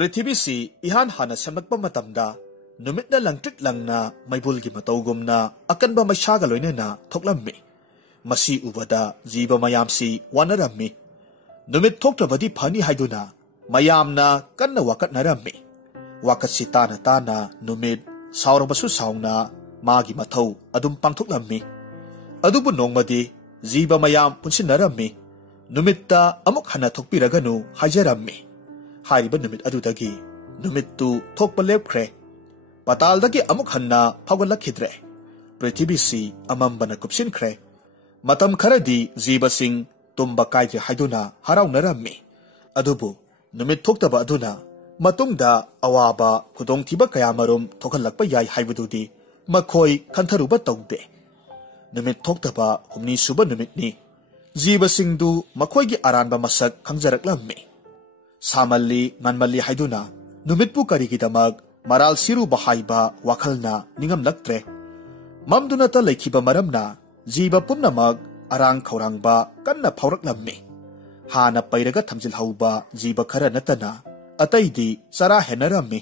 पृथ्वीसी इहान हाना सेमक्पा मतमदा नुमितना लंगट्रिक लंगना मैबुलगी मतौगुमना अकनबा मैसागा लोइनेना थोक्लम्मी मसी उबदा जीव मयामसी वानरम्मी नुमित थोक्त्रबदी फनी हाइदुना मयामना कन्ना वाकटनरम्मी वाकटसी ताना ताना नुमित सावरबसु सावना मागी मथौ अदुम पांथोक्लम्मी अदुबु नोंगमदी जीव मयाम पुनसिनरम्मी नुमित्ता अमुक हना थोक्पिरगनु हाइजरम्मी हारिबा नुमित अदुदगी नुमित्तु थोक्पा लेपख्रे पतालदगी अमुक हन्ना फावगलखिद्रे पृथ्वीसी अमंबना कुपसिनख्रे मतम खरदी जीवसिंग तुम्बा कायद्रे हाइदुना हराउनरम्मी अदुबु नुमित थोक्तबा अदुना मतुंगदा अवाबा खुदोंथिबा कयामरुम थोखलक्पा याय हाइबदुदी मखोय खंथरुबा तौदे नुमित थोक्तबा हुमनी सुबा नुमितनी जीवसिंगदु मखोयगी अरानबा मसक खंगजरकलम्मी सामल्ली मनमल्ली हाइदुना नुमितपु करिगिदमक मराल सिरु बहाइबा वाखलना निंगमलक्त्रे ममदुनता लेखिबा मरमना जीव पुम्नमक अरांग खौरांगबा कन्ना फावरकलम्मी हाना पैरगा थमजिलहौबा जीव खरा नतना अतैदी चरा हेनरम्मी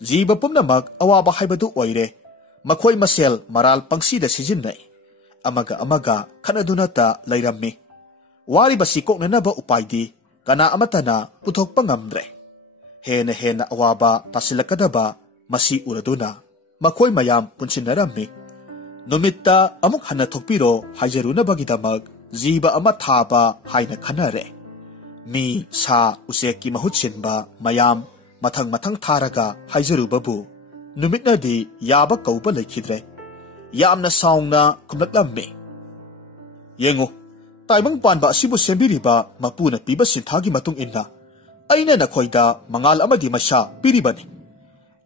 जीव पुम्नमक अवाबा हाइबदु ओइरे मखोय मसेल मराल पंक्सीदा सिजिन्नै अमगा खनदुनता लैरम्मी वारिबसी कोकननबा उपायदी कना अमतना पुथोकपा ngamdre हेना अवाबा तासिलकदबा मसी उरदुना मखोय मयाम पुनसिनरम्मी नुमित्ता अमुक हन्ना थोकपिरो हाइजरुनबगिदमक जीव अमा थाबा हाइना खनरे मी सा उसेकी महुतसिनबा मयाम मथंग मथंग थारगा हाइजरुबबु नुमितनदी याबा कौबा लेखिद्रे यामना साउंगना खुमलक्लम्मी येंगु ताइबंग पानबा असिबु सेंबिरिबा मपुना पीबा सिंथागी मतुंग इन्ना अइना नखोइदा मंगाल अमदि मशा पिरिबनी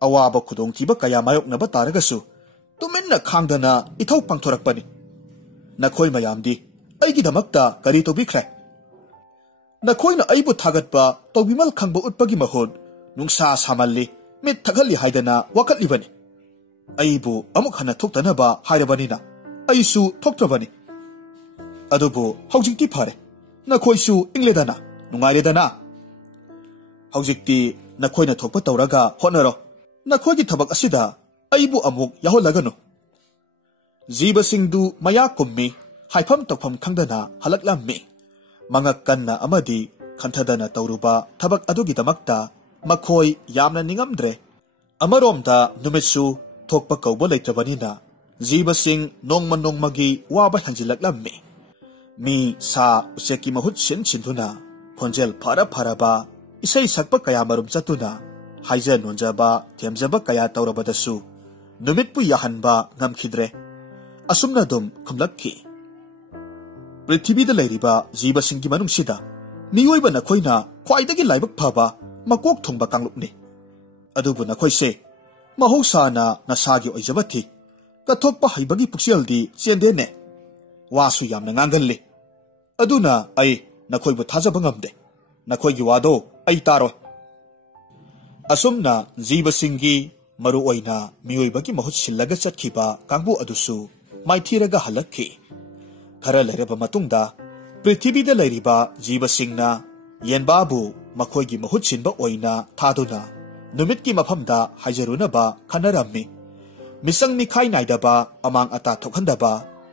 अवाबा खुदोंथिबा कया मायोकनबा तारगसु तुमिन्ना खांगदना इथौ पांथोरकपनी नखोइ मयामदी अइगिदमक्ता करी तोबिख्रे नखोइना अइबु थागतबा तोबिमल खंगबा उत्पगी महुत नुंसा सामल्ली मित थगल्ली हाइदना वाकटलिबनी अइबु अमुक हन्ना थोक्तनबा हाइरबनीना अइसु थोक्त्रबनी अदुबु हौजिक्ति फरे नखोइसु इंग्लेदना नुंगाइरेदना हौजिक्ति नखोइना थोक्पा तौरगा होनरो नखोइगी थबक असिदा अइबु अमुक याहोलगनु जीवसिंगदु मया कुम्मी हाइफम तोक्फम खंगदना हलक्लम्मी मंगक कन्ना अमदि खंथदना तौरुबा थबक अदुगिदमक्ता मखोय यामना निंगमद्रे अमरोमदा नुमित्सु थोक्पा कौबा लेत्रबनिना जीवसिंग नोंगमा नोंगमगी वाबा हंजिलक्लम्मी मी सा उसेकी महुत सिंधुना खोंजेल फरबा इसै सकपा कयामरुम चतुना हाइजा नोंजबा थेमजबा कया तौरबदसु नुमितपु याहनबा ngमखिद्रे असुमना दुम खुमलक्खि पृथ्वीदा लैरिबा जीवसिंगी मनुंगसिदा मियोइबा नखोइना ख्वाइदगी लाइबक फबा मकोक थुंगबा कांगलुकनि अदुबु नखोइसे महौसाना नसागी ओइजबथि कथोकपा हैबगी पुक्सियलदी चेंदेने वासु यामना ngangalli अदुना अई नखोइबु थाजबा ngamde नखोइगी वादो अई तारो असुमना जीवसिंगी मरु ओइना मियोइबगी महुत सिल्लगा चटखिबा कांगबु अदुसु माइथीरगा हलक्खि खरा लैरबा मतुंगदा पृथ्वीदा लैरिबा जीवसिंगना येनबाबु मखोइगी महुत सिनबा ओइना थादुना नुमितकी मफमदा हाइजरुनबा खनरम्मी मिसंग मिखाइ नाइदबा अमांग अता थोखंदबा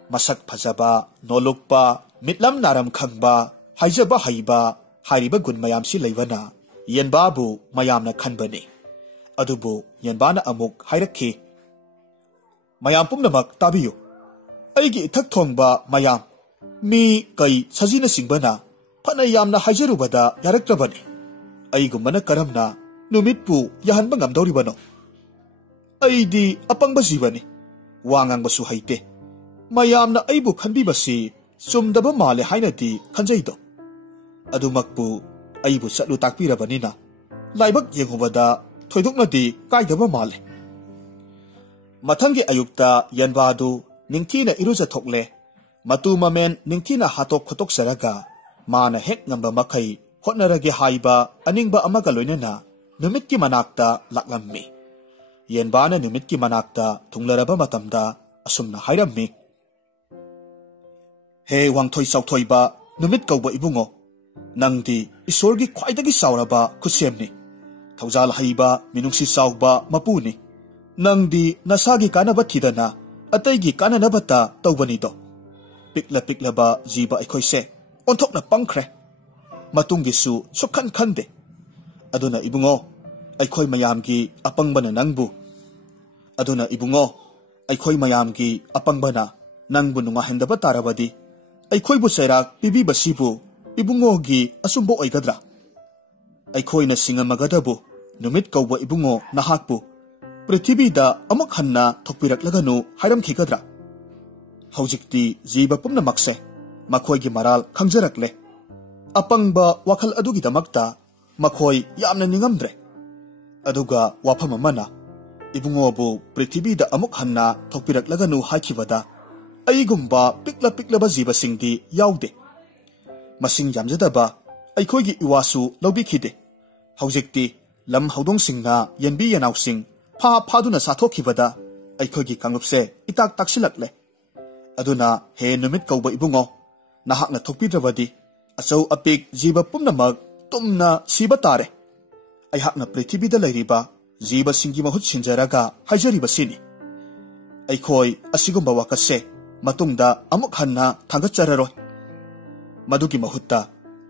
मसक फजबा नोलुकपा मितलम नारम खंगबा हाइजबा हाइबा हारिबा गुन मयामसी लैबना येनबाबु मयामना खनबनी अदुबु येनबाना अमुक हाइरक्खि मयाम पुमनमक ताबियु अइगी इथक थोंगबा मयाम मी कई सजिना सिंगबना फना यामना हाइजरुबदा यारक्त्रबनी अइगुमना करमना नुमितपु याहनबा ngamदौरिबनो अइदी अपंगबा जीवनी वांगांगबसु हाइते मयामना अइबु खनबिबसी चुमदबा माले हाइनदी खंजैदो अदुमकपु अइबु चलु ताकपिरबनिना लाइबक येंगुबदा थोइदोकनदी काइदबा माले मथंगी अयुक्ता यनबादु निंगथीना इरुजा थोकले मतु ममेन निंगथीना हातोक खतोक सरगा माना हेक ngamba मखै होटनरगे हाइबा अनिंगबा अमगा लोइनना नुमितकी मनाक्ता लाकलम्मी येनबाना नुमितकी मनाक्ता थुंगलरबा मतमदा असुमना हाइरम्मी हे वांगथोइ साउथोइबा नुमित कौबा इबुंगो नंगदी ईश्वरगी ख्वाइदगी सावरबा खुसेमनी थौजाल हईबा मिनुंगसी साउबा मपुनी नंगदी नसागी कानबा थिदना अतैगी काननबता तौबनीदो पिक्लबा जीबा अखोइसे ओंथोकना पंख्रे मतुंगिसु सुखन खंदे अदुना इबुंगो अखोइ मयामगी अपंगबना नंगबु अदुना इबुंगो अखोइ मयामगी अपंगबना नंगबु नुंगाहंदबा तारबदी अखोइबु सैराक पिबीबसीबु इबुंगोगी असुंबो ओइगद्रा अखोइना सिंगमगदबु नुमित कौबा इबुंगो नहाकबु पृथ्वीदा अमुक हन्ना थोकपिरक्लगनु हायरमखिगद्रा हौजिक्ति जीव पुम्नमक्से मखोइगी मराल खंजरक्ले अपंगबा वखल अदुगिदमक्ता मखोइ यामना निंगमद्रे अदुगा वाफम अमना इबुंगोबु पृथ्वीदा अमुक हन्ना थोकपिरक्लगनु हाइखिबदा अइगुम्बा पिक्लबा जीवसिंगदी याउदे मसिंग यामजदबा अखोइगी इवासु लौबिखिदे हौजिक्ति लम हौदोंसिंगना यनबी यनाउसिंग फादुना साथोखिबदा अखोइगी कांगलुपसे इताक ताक्सिलक्ले अदुना हे नुमित कौबा इबुंगो नहाकना थोकपिद्रबदी अचौ अपिक जीव पुम्नमक तुमना सीबा तारे अयहाकना पृथ्वीदा लैरिबा जीवसिंगी महुत सिंजरगा हाइजरिबसिनी अखोइ असिगुम्बा वाकसे मतुंगदा अमुक हन्ना थांगचररोय मदुगी महुत्ता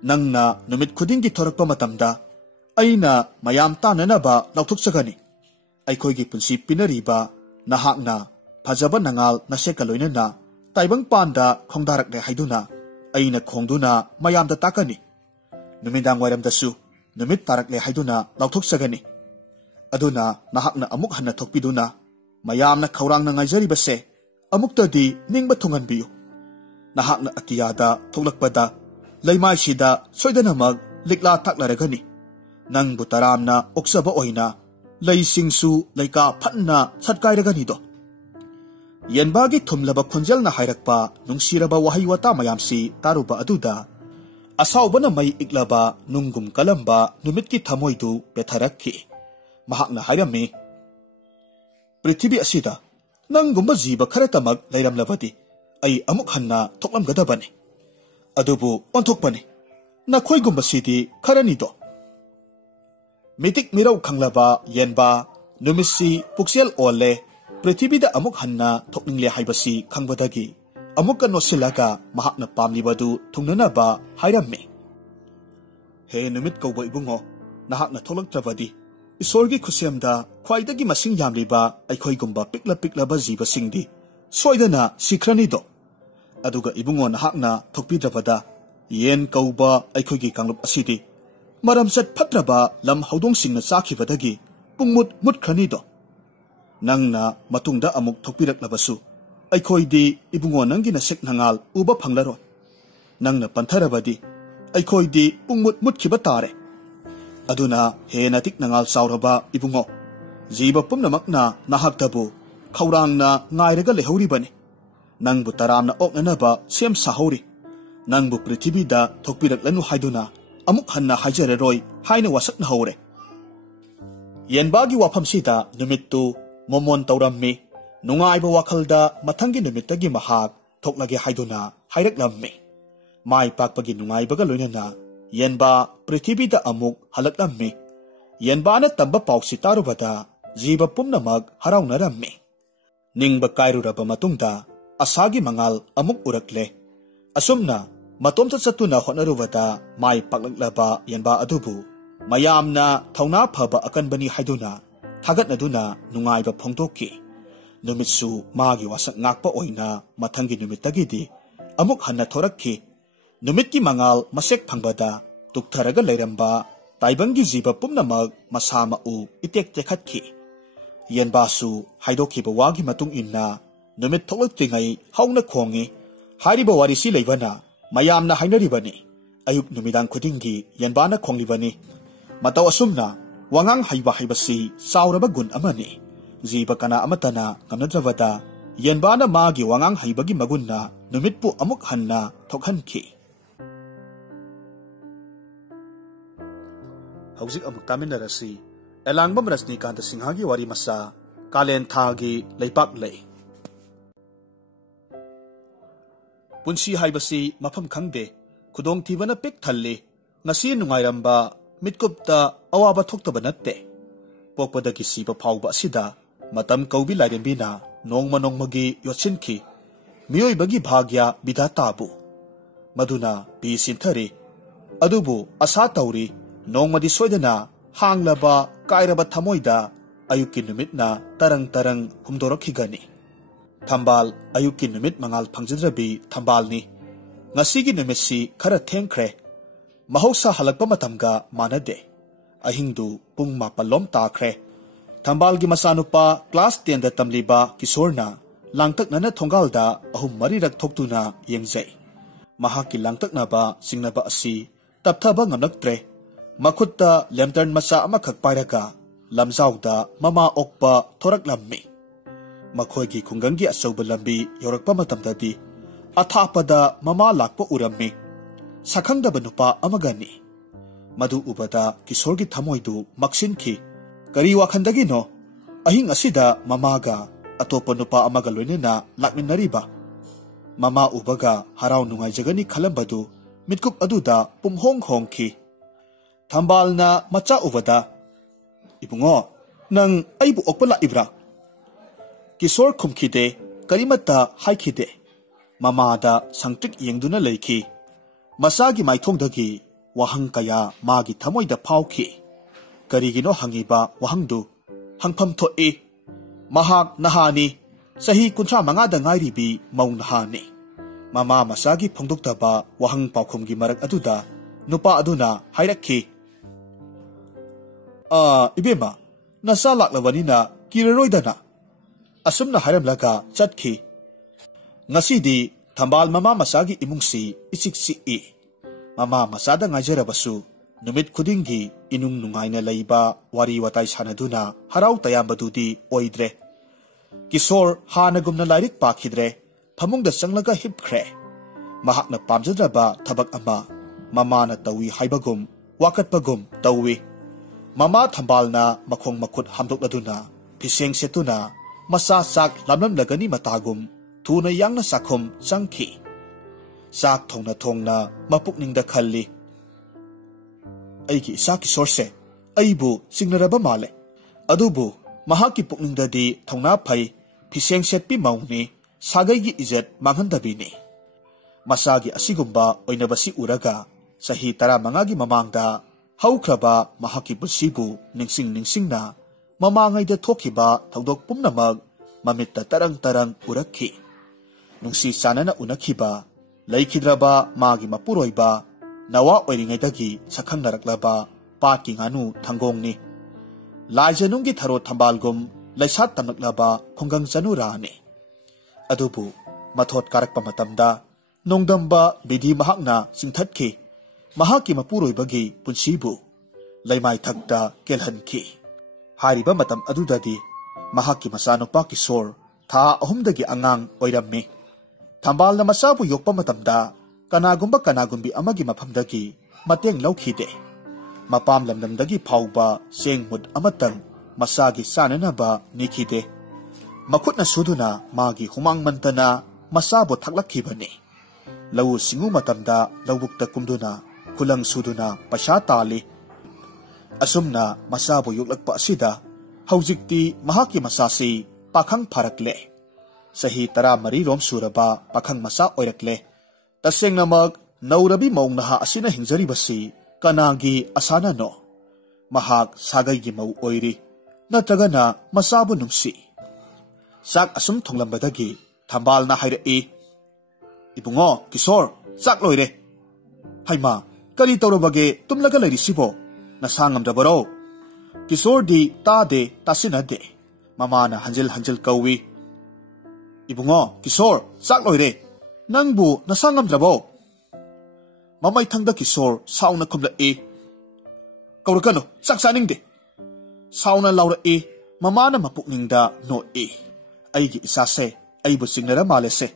नंगना नुमित खुदिंगी थोरकपा मतमदा अइना मयाम ताननबा लौथुकचगनी अखोइगी पुंसी पिनरीबा नहाकना फजबा नंगाल नसेका लोइनना ताइबंग पांदा खोंदारकले हाइदुना अइना खोंदुना मयामदा ताकनी नुमिदांग वाइरमदसु नुमित तारकले हाइदुना लौथुकचगनी अदुना नहाकना अमुक हन्ना थोकपिदुना मयामना खौरांगना ngaijariबसे अमुक्तदी निंगबा थुंगनबियु नहाकना अतियादा थोकलकपदा लैमाइसिदा सोइदनमग लिक्ला थाकलरगनी नंगबु तरामना ओक्सबा ओइना लैसिंगसु लैका फन्ना सटकाइरगनीदो येनबागी थुमलबा खुंजलना हाइरकपा नुंगसिरबा वहाई वता मयामसी तारुबा अदुदा असाउबना मई इक्लबा नुंगुम कलंबा नुमितकी थमोइदु पेथरक्खि महाकना हाइरमी पृथ्वी असिदा नंगुम्बा जीव खरतमक लैरमलबदी अई अमुक हन्ना थोकलमगदबनी अदुबु ओंथोकपनी नखोइगुम्बसिदी खरनीदो मितिक मिरौ खंगलबा येनबा नुमिसी पुक्सेल ओले पृथ्वीदा अमुक हन्ना थोकनिंगले हाइबसी खंगबदगी अमुक नोसिलगा महाकना पामलिबदु थुंगननबा हाइरम्मी हे नुमित कौबा इबुंगो नहाकना थोलक्त्रबदी ईश्वरगी खुसेमदा ख्वाइदगी मसिंग यामलिबा अखोइगुम्बा पिक्लबा जीवसिंगदी सोइदना सिख्रनीदो अदुगा इबुंगो नहाकना थोकपिद्रबदा येन कौबा अखोइगी कांगलुप असिदी मरमचट फत्रबा लम हौदोंसिंगना चाखिबदगी पुंगमुत मुतख्रनीदो नंगना मतुंगदा अमुक थोकपिरक्लबसु अखोइदी इबुंगो नंगी नसेक नंगाल उबा फंगलरोय नंगना पंथरबदी अखोइदी पुंगमुत मुतखिबा तारे अदुना हेना तिक नंगाल चाउरबा इबुंगो जीव पुम्नमकना नाहक्तबु खौरांगना ngairaga lehoribani nangbu taramna oknanaba sem sahori nangbu prithibida thokpiraklanu haiduna amuk hanna haijareroi haina wasakna hore yenbagi wafamsida numittu momon taurammi nungaiba wakhalda mathangi numittagi mahak thoklage haiduna hairaklammi mai pakpagi nungaibaga loinana yenba prithibida amuk halaklammi yenbana tamba pausi tarubada jiba pumnamak haraunarammi निंगबा कायरुरबा मतुंगदा असागी मंगाल अमुक उरकले असुमना मतोमता चतुना होनरुबदा my पाकलक्लबा यनबा अदुबु मयामना थौना फबा अकनबनी हाइदुना थागतनदुना नुंगाइबा फोंदोकि नुमित्सु मागी वासक ngakpa ओइना मथंगी नुमित्तगिदी अमुक हन्ना थोरक्खि नुमित्की मंगाल मसेक फंगबदा तुकथरगा लैरंबा ताइबंगी जीव पुमनमक मसामा उ इतेक तेखतखि येनबासु हाइदोखिबा वागी मतुंग इन्ना नुमित थोलक्तिङै हौना खोंगी हारिबा वारिसी लैबना मयामना हाइनरिबनी अयुक नुमिदांग खुदिंगी येनबाना खोंलिबनी मतौ असुमना वांगांग हाइबा हाइबसी चाउरबा गुण अमनी जीव कना अमतना गमनद्रबदा येनबाना मागी वांगांग हाइबगी मगुन्ना नुमितपु अमुक हन्ना थोखनखि हौजिक अमुक तामिनरसी एलांगबम रजनीकांत सिंहागी वारी मसा कालेन थागी लैपाक लई पुंसी हाइबसी मफम खंगदे खुदोंग थीबना पिक थल्ली ngasi नुंगाइरंबा मिटकुप्ता अवाबा थोक्तबा नत्ते पोकपदगी सीबा फाउबा असिदा मतम कौबी लाइरेंबीना नोंगमा नोंगमगी योचिनखी मियोइबगी भाग्य विधाताबु मधुना पी सिंथरी अदुबु असा तौरी नोंगमदी सोयदना हांगलबा कायरबा थमोइदा अयुक्की नुमितना तरंग तरंग हुमदोरखिगनी थंबाल अयुक्की नुमित मंगाल फंगजद्रबी थंबालनी ngasiगी नुमितसी खरा थेंख्रे महौसा हलकपा मतमगा मानदे अहिंगदु पुंग मापल्लोम ताख्रे थंबालगी मसानुपा क्लास 10 दा तमलीबा किशोरना लांगतकनना थोंगालदा अहुम मरीरक थोक्तुना येंगजै महाकी लांगतकनाबा सिंगनाबा असि तपथबा ngamnaktre मखुत्ता लेमटर्न मसा अमखक पायरका लमजाउदा ममा ओकपा थोरकलम्मी मखोयगी खुंगंगी अचौबा लंबी यौरकपा मतमददी अथापदा ममा लाकपा उरम्मी सखंगदबा नुपा अमगनी मधु उबदा किशोरगी थमोइदु मक्सिनखी करी वाखंदगिनो अहिंग असिदा ममागा अतोपा नुपा अमगा लोइनेना लाकमिनरिबा ममा उबगा हराव नुंगाइजगनी खलंबदु मिटकुप अदुदा पुमहोंग होंखी थंबालना मचा उबदा इबुंगो नंग अइबु ओकपला इब्रा किशोर खुमखिदे करिमत्ता हाइखिदे ममादा संगटिक येंगदुना लेखी मसागी माइथोंदगी वहंग कया मागी थमोइदा फाउखी करिगिनो हंगिबा वहंगदु हंगफम थोए महाक नहानी सही कुंथ्रा मंगादा ngairibi मौ नहानी ममा मसागी फोंदोक्तबा वहंग पाखुमगी मरक अदुदा नुपा अदुना हाइरखी इबेमा नसा लाक्लबनिना किररोइदना असुमना हाइरमलगा चटखी ngasidi थंबाल ममा मसागी इमुंगसी इचिक्सी ममा मसादा ngaijरबसु नुमित खुदिंगी इनुंग नुंगाइना लैबा वारी वताई सानदुना हराउ तयामबदुदी ओइद्रे किशोर हानगुमना लाइरिक पाखिद्रे फमुंगदा चंगलगा हिपख्रे महाकना पामजद्रबा थबक अमा ममाना तवी हाइबगुम वाकटपगुम तवी ममा थंबालना मखोंग मखुद हामदोक्लदुना फिसेंग सेतुना मसा साक लामलम लगनी मतागुम थुना यांगना साखुम चंखी साक थोंगना थोंगना मपुकनिंगदा खल्ली अइगी इसा किशोरसे अइबु सिंगनरबा माले अदुबु महाकी पुकनिंगददी थोंगना फै फिसेंग सेतपि मौनी सागैगी इज्जत मांगहनदबिनी मसागी असिगुम्बा ओइनबसी उरगा सही 15गी ममांगदा हौख्रबा महाकी पुसिबु निंगसिंगना ममांगैदा थोखिबा थौदोक पुमनमग ममित्ता तरंग तरंग उरखी नुंसी सानना उनखिबा लैखिद्रबा मागी मपुरोइबा नवा ओइरिङैदगी सखंगनरक्लबा पाटकी गानु थंगोंगनी लाइजनुंगी थरो थंबालगुम लैसात तमनक्लबा खुंगंग चनुरानी अदुबु मथोट कारकपा मतमदा नोंदंबा विधि महाकना सिंथतखी महाकी मपुरोइबगी पुंसीबु लैमाई थक्ता केलहनखी हारिबा मतम अदुददी महाकी मसानुपा किशोर था अहुमदगी अंगांग ओइरम्मी थंबालना मसाबु योक्पा मतमदा कनागुंबी अमगी मफमदगी मतेंग लौखिदे मपाम लमदमदगी फाउबा सेंगमुद अमतंग मसागी साननबा निखिदे मखुतना सुदुना मागी हुमांग मंतना मसाबु थकलखिबनी लौ सिंगु मतमदा लौबुक्ता कुमदुना खुलंग सुदुना पैसा ताली असुमना मसाबु योक्लकपा असिदा हौजिक्ति महाकी मसासी पाखंग फारकले सही 13 रोम सुरबा पाखंग मसा ओइरकले तसेंगनमक नौरबी मौनहा असिना हिंजरिबसी कनागी असाना नो महाक सागैगी मौ ओइरी नत्रगना मसाबु नुंसी साक असुम थोंगलंबदगी थंबालना हाइरई इबुंगो किशोर साक लोइरे हाइमा करी तौरबगे तुमलगा लैरिसिबो नसांगमदबरो किशोर दी तादे तासिनदे ममाना हंजिल कौवी इबुंगो किशोर साक लोइरे नंगबु नसांगमद्रबो ममाई थंगदा किशोर साउना खुमलई कौरकनो साक चानिंगदे साउना लाउरई ममाना मपुकनिंगदा नोई अइगी इसासे अइबु सिंगनरा मालेसे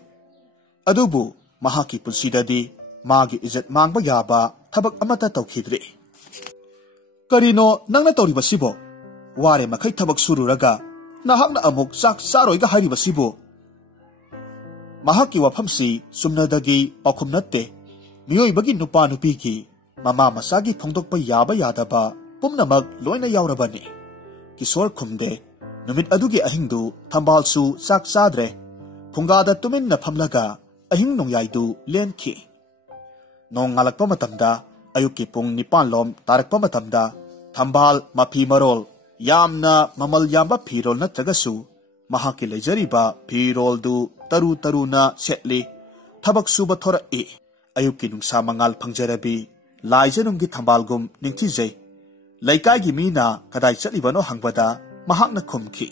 अदुबु महाकी पुंसीददी मागी इज्जत मांगबा याबा थबक अमता तौखिद्रे करिनो नंगना तौरिबसिबो वारे मखै थबक सुरुरगा नहाकना अमुक चाक चारोइगा हारिबसिबो महाकी वफमसी सुमनदगी पाखुम नत्ते मियोइबगी नुपा नुपीगी mama masagi phongdokpa yaba yadaba pumnamak loina yaurabani. Kisor khumde numit adugi ahingdu thambalsu chak chadre phungada tuminna phamlaga ahing nongyaidu lenkhi. Nong ngalakpa matamda ayuki pung 9 lom tarakpa matamda thambal mapi marol yamna mamal yamba phirol natragasu mahaki lejariba phirol du taru taruna setli thabak suba thora e ayuki nungsa mangal phangjarabi laijanumgi thambalgum ningthijai laikai gi mina kadai chalibano hangbada mahakna khumki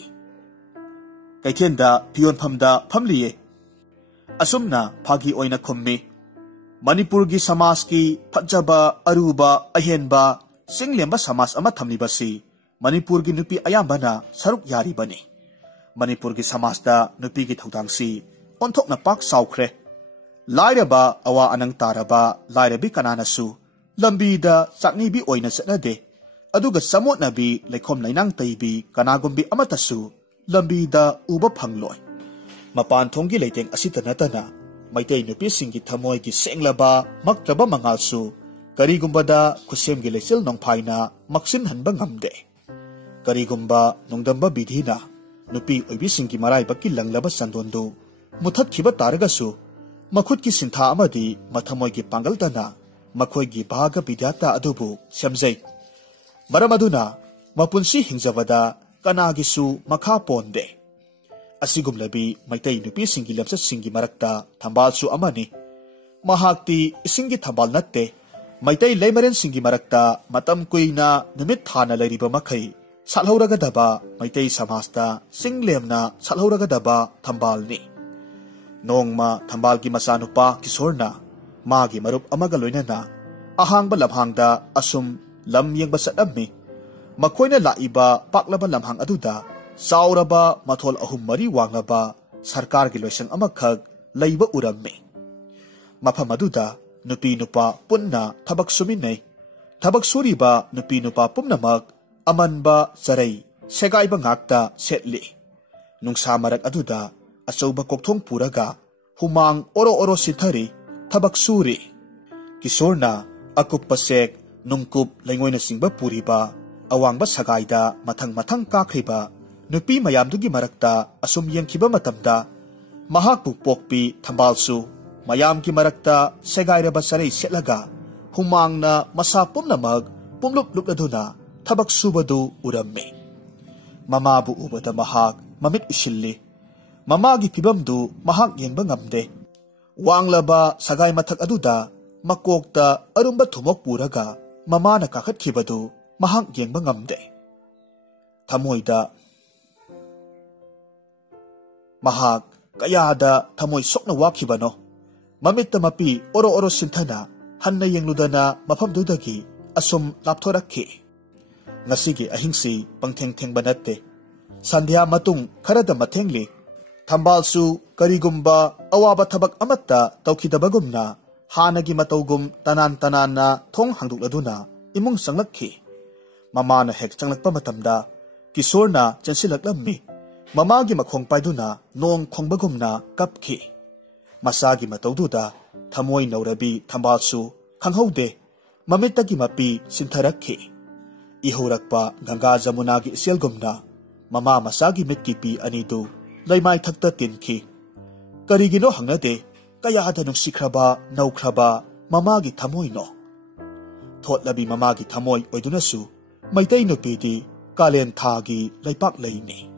kaithenda pion phamda phamliye asumna phagi oina khummi Manipur gi samas ki phajaba aruba ahenba singlemba samas ama thamlibasi Manipur gi nupi ayambana saruk yari bani Manipur gi samas da nupi gi thodangsi onthokna pak saukhre lairaba awa anang taraba lairabi kananasu lambi da sakni bi oina chatnade aduga samot nabi lekhom lainang taibi kanagumbi amatasu lambi da uba phangloi mapan thonggi leiteng asita natana maitai nupi singi thamoi gi senglaba maktraba mangalsu karigumbada khusem gi lechel nongphaina maksin hanba ngamde karigumba nongdamba bidhina nupi oibi singi marai bakki langlaba sandondu muthat khiba taragasu makhut ki sintha amadi mathamoi gi pangaltana makhoi gi bhaga bidyata adubu samjai maramaduna mapunsi hingjawada kanagisu makha ponde asigumlabi maitai nupi singi lamsat singi marakta thambalsu amani mahakti isingi thambal natte maitai leimaren singi marakta matam kuina numit thana leriba makhai salhauragadaba maitai samasta singlemna salhauragadaba thambalni nongma thambalgi masanupa kisorna magi marup amaga loinana ahangba lamhangda asum lam yengba satammi makoina laiba paklaba lamhang aduda sauraba mathol ahum mari wanglaba sarkar gi loisang amakhak leiba uramme mafam aduda nupi nupa punna thabak suminai thabak suriba nupi nupa pumnamak amanba charai segaiba ngakta setli nungsa marak aduda achouba kokthong puraga humang oro oro sithari thabak suri kisorna akupasek nungkup lengoina singba puriba awangba sagaida mathang mathang kakriba nupi mayamdugi marakta asum yengkiba matamda mahakpu pokpi thambalsu mayamki marakta segairaba sarai setlaga humangna masa pumnamag pumlup lupladuna thabak subadu uramme mamabu ubada mahak mamit usilli mamagi pibamdu mahak yengba ngamde wanglaba sagai mathak aduda makokta arumba thumok puraga mamana kakhat khibadu mahak yengba ngamde thamoida mahak kayada thamoi sokna wakhibano mamitta mapi oro oro sinthana hanna yengludana mafamdudagi asum lapthorakhi ngasigi ahingsi pangtheng theng banatte sandhya matung kharada mathengli thambalsu karigumba awaba thabak amatta tawkhidabagumna hanagi matawgum tanan tanana thong hangdukladuna imung sanglakhi mamana hek changlakpa matamda kisorna chansilaklammi mamagi makhong paiduna nong khongbagumna kapkhi masagi matawduda thamoi naurabi thambalsu khanghaude mamittagi mapi sintharakhi ihorakpa ganga jamunagi selgumna mama masagi mitki pi anidu laimai thakta tinki karigino hangnade kayada nungsikraba naukraba mamagi thamoi no thotlabi mamagi thamoi oidunasu maitai nupidi kalen thagi laipak leini